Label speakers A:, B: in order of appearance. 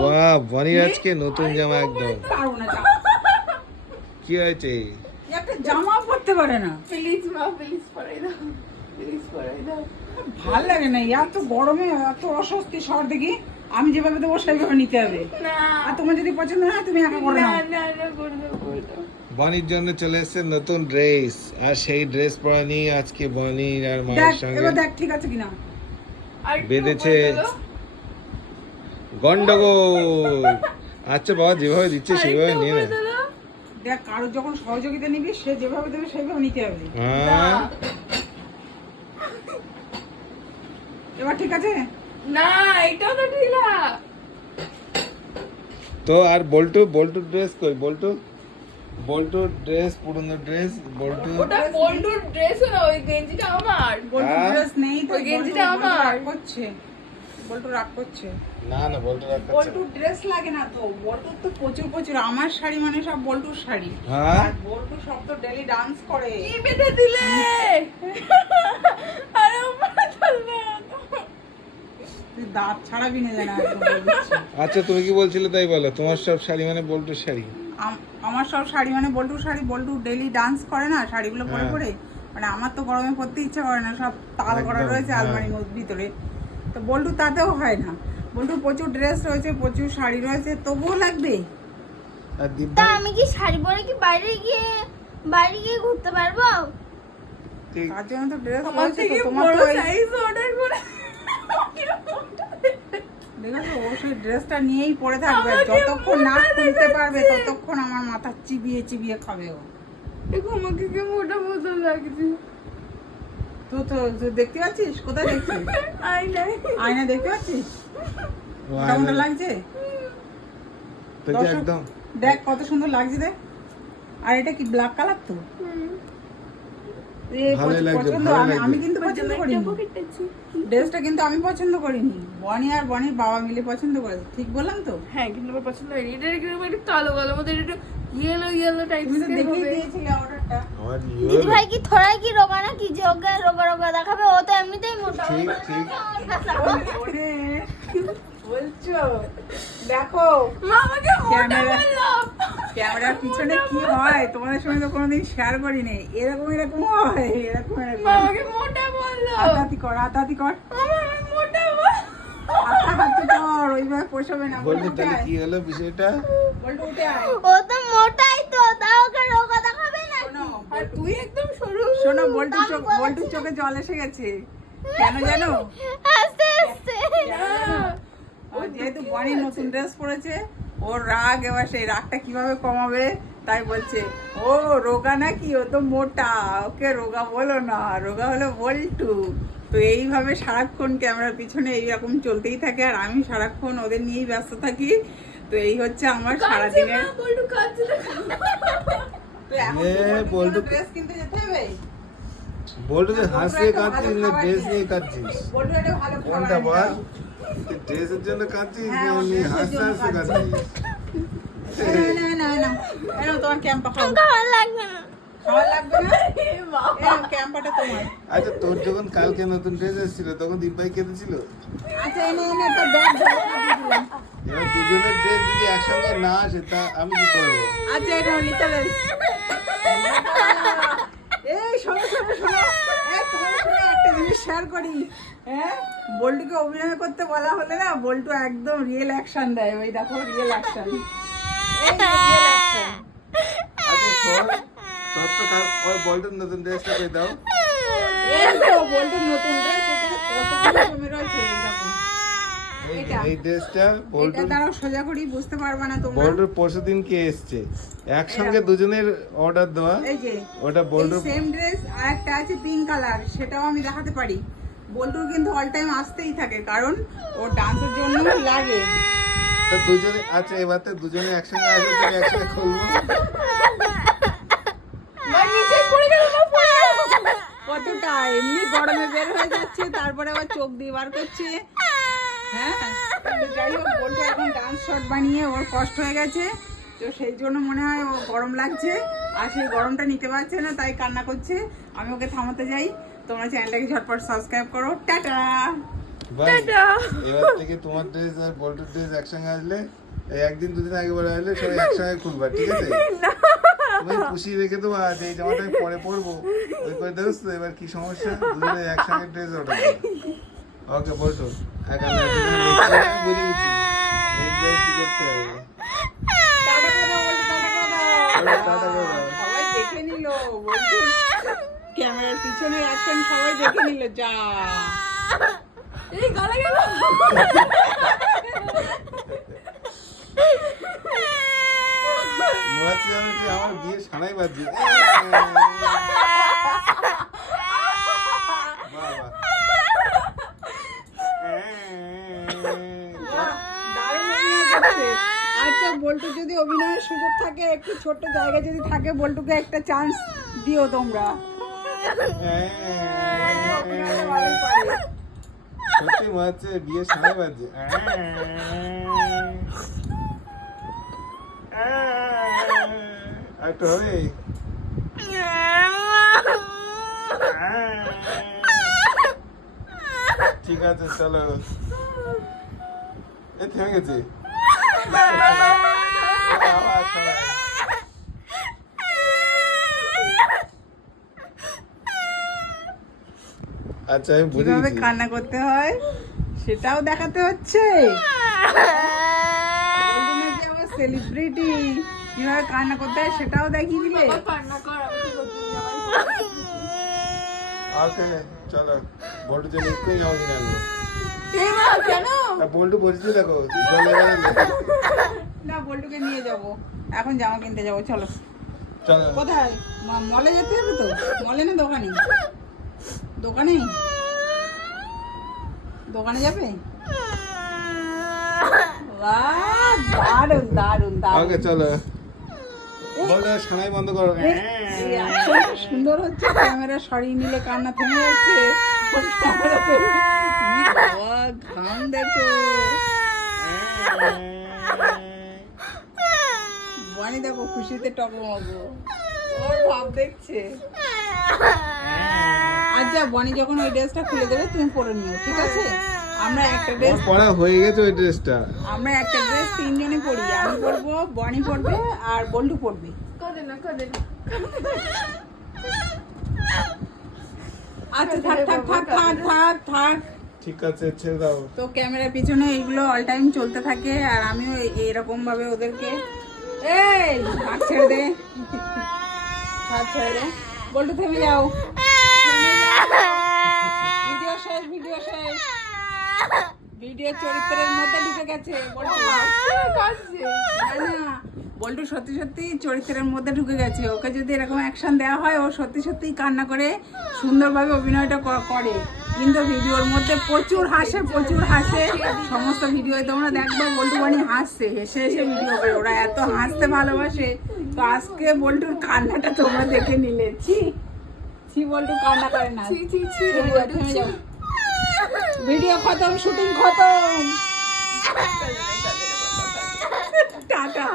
A: বাহ বনির আজকে নতুন জামা একদম। কি হয়েছে?
B: একটা জামা পরতে পারে না।
C: প্লিজ মা প্লিজ পড়াই দাও প্লিজ পড়াই দাও।
B: ভালো লাগে না এত গরমে এত অস্বস্তি শহর দেখি আমি যেভাবে দেবো সেইভাবে নিতে হবে। আর তোমার যদি পছন্দ হয় তুমি একা করে নাও।
C: না না
A: বনির জন্য চলে এসেছে নতুন ড্রেস আর সেই ড্রেস পরে নিয়ে আজকে বনির আর মায়ের সঙ্গে
B: দেখ ঠিক আছে কিনা।
C: আর
A: বেঁধেছে। গন্ডগোল। আচ্ছা বাবা যেভাবে দিচ্ছে সেভাবে নিয়ে না
B: দেখ কারোর যখন সহযোগিতা নিবি সে যেভাবে দেবে সেইভাবে নিতে হবে।
A: হ্যাঁ।
B: এবার ঠিক আছে?
C: না এটাও তো ঢিলা
A: তো আর বল্টু বল্টু ড্রেস কই? বল্টু? বল্টু ড্রেস পুরনো ড্রেস বল্টু?
C: ওটা বল্টুর ড্রেসও না ওই গেঞ্জিটা আমার।
B: বল্টু
A: হ্যাঁ?
B: ড্রেস নেই তো
C: গেঞ্জিটা আমার।
B: করছে। বল্টু রাগ করছে।
A: না না বল্টু রাখাচ্ছে
B: বল্টুর ড্রেস লাগে না তো। বল্টুর তো প্রচুর প্রচুর। আমার শাড়ি মানে সব বল্টুর শাড়ি।
A: হ্যাঁ?
B: বল্টু সব তো ডেলি ডান্স করে।
C: কি বেঁধে দিলে? আরে উপরে
B: তুই দাঁত ছাড়াবি না জানা
A: আচ্ছা তুমি কি বলছিলে তাই বলো? তোমার সব শাড়ি মানে বল্টুর শাড়ি।
B: আম- আমার সব শাড়ি মানে বল্টুর শাড়ি। বল্টু ডেলি ডান্স করে না শাড়িগুলো পরে
A: হ্যাঁ।
B: পরে? মানে আমার তো গরমে পড়তে ইচ্ছা করে না সব তাল করা রয়েছে
A: হ্যাঁ।
B: আলমারির ভিতরে। তো বল্টু তাতেও হয় না। বল্টুর প্রচুর ড্রেস রয়েছে প্রচুর শাড়ি রয়েছে তবুও লাগবে?
D: তা আমি কি শাড়ি পরে কি বাইরে গিয়ে বাইরে গিয়ে ঘুরতে পারব?
B: তার জন্য তো ড্রেস রয়েছে তো তোমার তো
C: সাইজ অর্ডার করে
B: দেখেছ ও সেই ড্রেসটা নিয়েই পরে থাকবে। যতক্ষণ না খুলতে পারবে ততক্ষণ আমার মাথা চিবিয়ে চিবিয়ে খাবে ও।
C: দেখো আমাকে কি মোটা মতন লাগছে।
B: তো তো দেখতে পাচ্ছিস? কোথায় দেখছিস? আয়না দেখতে পাচ্ছিস?
A: আয়না-
B: লাগছে?
A: একদম।
B: দেখ কত সুন্দর লাগছে দেখ। আর এটা কি ব্ল্যাক কালার তো? আমি কিন্তু পছন্দ করিনি। ড্রেসটা কিন্তু আমি পছন্দ করিনি। বনি আর বনির বাবা মিলে পছন্দ করেছে ঠিক বললাম তো?
C: হ্যাঁ কিন্তু পছন্দ হয়নি। এটা একটু কালো কালো মধ্যে একটু ইয়েলো ইয়েলো টাইপ
B: তুমি দেখিয়ে দিয়েছিলে অর্ডারটা
D: দিদি ভাই কি থোড়াই কি রোগা না কি যে ওকে রোগা রোগা দেখাবে ও তো এমনিতেই মোটা
A: ঠিক ঠিক।
B: বলছো? দেখো।
C: মা আমাকে মোটা
B: ক্যামেরা- ক্যামেরার পিছনে কি হয়? তোমাদের সঙ্গে তো কোনোদিন শেয়ার করিনি। এরকম এরকম হয় এরকম এরকম।
C: মা আমাকে মোটা বলল।
B: হাতাহাতি কর কর।
C: মামা মোটা বল
B: হাতাহাতি কর ওইভাবে পোষাবে না
A: বলটু তাহলে কি হলো বিষয়টা?
B: বল্টু উঠে আয়।
D: ও তো মোটাই তো তাও
C: আর তুই একদম সরু।
B: শোনো বল্টু চোখ বল্টুর চোখে জল এসে গেছে। কেন জানো?
D: আস্তে আস্তে।
B: ও যেহেতু বনি নতুন ড্রেস পরেছে ওর রাগ এবার সেই রাগটা কীভাবে কমাবে তাই বলছে ও রোগা নাকি? ও তো মোটা ওকে রোগা বলো না রোগা হলো বল্টু। তো এইভাবে সারাক্ষণ ক্যামেরার পিছনে এইরকম চলতেই থাকে আর আমি সারাক্ষণ ওদের নিয়েই ব্যস্ত থাকি। তো এই হচ্ছে আমার সারাদিনের ড্রেস কিনতে যেতে হবে
A: যে হাসিয়ে কাঁদছিস না ড্রেস নিয়ে কাঁদছিস কোনটা বল। ড্রেসের জন্য কাঁদছিস
B: হ্যাঁ,
A: না এমনি হাসতে কাঁদছিস
B: না, না, না। তোমার ক্যাম্পা খাওয়া লাগবে না?
A: আচ্ছা তোর যখন কালকে নতুন ড্রেস এসেছিল তখন দীপাই কেঁদেছিল
B: আচ্ছা।
A: এবার দুজনের ড্রেস যদি একসঙ্গে না আসে তা আমি কি করব
B: আচ্ছা। এই, শোনো, শোনো, শোনো। একটা জিনিস share করি। হ্যাঁ? বল্টুকে অভিনয় করতে বলা হলে না বল্টু একদম রিয়েল অ্যাকশন দেয় ওই দেখো রিয়েল অ্যাকশন অ্যাকশন
A: আচ্ছা শোন তোর তো কাল ওই বল্টুর নতুন ড্রেসটা পেয়ে দাও
B: বল্টুর নতুন ড্রেস কত রকমের রয়েছে এইরকম
A: এই- ড্রেসটা বল্টুর
B: দ্বারাও সোজা করি বুঝতে পারবে না তোমরা।
A: বল্টুর পরশু দিন কে এসছে? একসঙ্গে দুজনের অর্ডার দেওয়া।
B: এই যে
A: ওটা বল্টুর
B: সেম ড্রেস আর একটা আছে পিঙ্ক কালার সেটাও আমি দেখাতে পারি। বল্টুর কিন্তু অল টাইম আসতেই থাকে কারণ ও ডান্সের জন্য লাগে।
A: তো দুজনে আচ্ছা এবার তো দুজনে একসঙ্গে আসবে তুমি একসঙ্গে খুলবো।
B: কতটা? এমনি গরমে বের হয়ে যাচ্ছে তারপরে আবার চোখ দিয়ে বার করছে। হ্যাঁ তো যাই হোক বল্টু এখন ডান্স শট বানিয়ে ওর কষ্ট হয়ে গেছে। তো সেই জন্য মনে হয় ও গরম লাগছে। আর সেই গরমটা নিতে পারছে না তাই কান্না করছে। আমি ওকে থামাতে যাই। তোমরা চ্যানেলটাকে ঝটপট সাবস্ক্রাইব করো। টাটা!
A: এবার থেকে তোমার ড্রেস আর বল্টুর ড্রেস একসঙ্গে আসলে এই একদিন দুদিন আগে বলে আসলে সবাই একসঙ্গে খুলবা ঠিক আছে? তুমি খুশি রেখে দেবো আজ এই জামাটা আমি পরে পরবো। ওই করে এবার কি সমস্যা? দুজনে একসঙ্গে ড্রেস ওকে
B: বল্টু, ক্যামেরার পিছনে অ্যাকশন সবাই দেখে নিল যা।
C: এই গলা গেল
A: হচ্ছে যেন কি আমার বিয়ে সানাই বাজছে বাহ, বাহ।
B: বাহ, দারুণ অভিনয় করছে। আচ্ছা বল্টু যদি অভিনয়ের সুযোগ থাকে একটু ছোট্ট জায়গা যদি থাকে, বল্টুকে একটা চান্স দিও তোমরা।
A: বিয়ে ঠিক আছে, চলো। এ থেমে গেছে। আচ্ছা আমি বুঝে
B: কীভাবে কান্না করতে হয় সেটাও দেখাতে হচ্ছে। সেলিব্রিটি কীভাবে কান্না করতে হয় সেটাও দেখিয়ে দিলে।
C: কান্না কর
A: ওকে চলো বল্টু চলে এক্ষুনি যাও কিনে? বল্টু বলছি দেখো জলে
B: না বল্টুকে নিয়ে যাব। এখন জামা কিনতে যাব চলো। কোথায়? মলে যেতে হবে তো? মলে না দোকানে? দোকানে? দোকানে যাবে?
A: চলো। সানাই বন্ধ করো।
B: সুন্দর হচ্ছে ক্যামেরা সরিয়ে নিলে কান্না থেমে যাচ্ছে। ঘাম দেখো। বানি দেখো খুশিতে টকমগো ওর ভাব দেখছে। আচ্ছা বনি যখন ওই ড্রেসটা খুলে দেবে তুমি পরে নিও ঠিক আছে? আমরা একটা ড্রেস
A: পড়া হয়ে গেছে ওই ড্রেসটা।
B: আমরা একটা ড্রেস তিনজনে পরি আমি পরবো বনি পরবে আর বল্টু পরবে।
C: কাঁদে না না
B: আচ্ছা থাক থাক থাক থাক থাক থাক
A: ঠিক আছে ছেড়ে দাও।
B: তো ক্যামেরার পিছনে এগুলো অল টাইম চলতে থাকে আর আমিও এরকম ভাবে ওদেরকে এই হাত ছেড়ে দে। হাত ছেড়ে দে। বল্টু থেমে যাও। ভিডিও শেষ ভিডিও শেষ। ভিডিও চরিত্রের মধ্যে ঢুকে গেছে। না বল্টু সত্যি সত্যি চরিত্রের মধ্যে ঢুকে গেছে। ওকে যদি এরকম অ্যাকশন দেওয়া হয় ও সত্যি সত্যি কান্না করে সুন্দরভাবে অভিনয়টা করে। কিন্তু ভিডিওর মধ্যে প্রচুর হাসে প্রচুর হাসে। সমস্ত ভিডিওয় তোমরা দেখবে বল্টু বানি হাসছে হেসে হেসে ভিডিও করে। ওরা এত হাসতে ভালোবাসে। তো আজকে বল্টুর কান্নাটা তোমরা দেখে নিলে। ছি ছি বল্টু কান্না করে না। ভিডিও খতম শুটিং খতম। টাটা।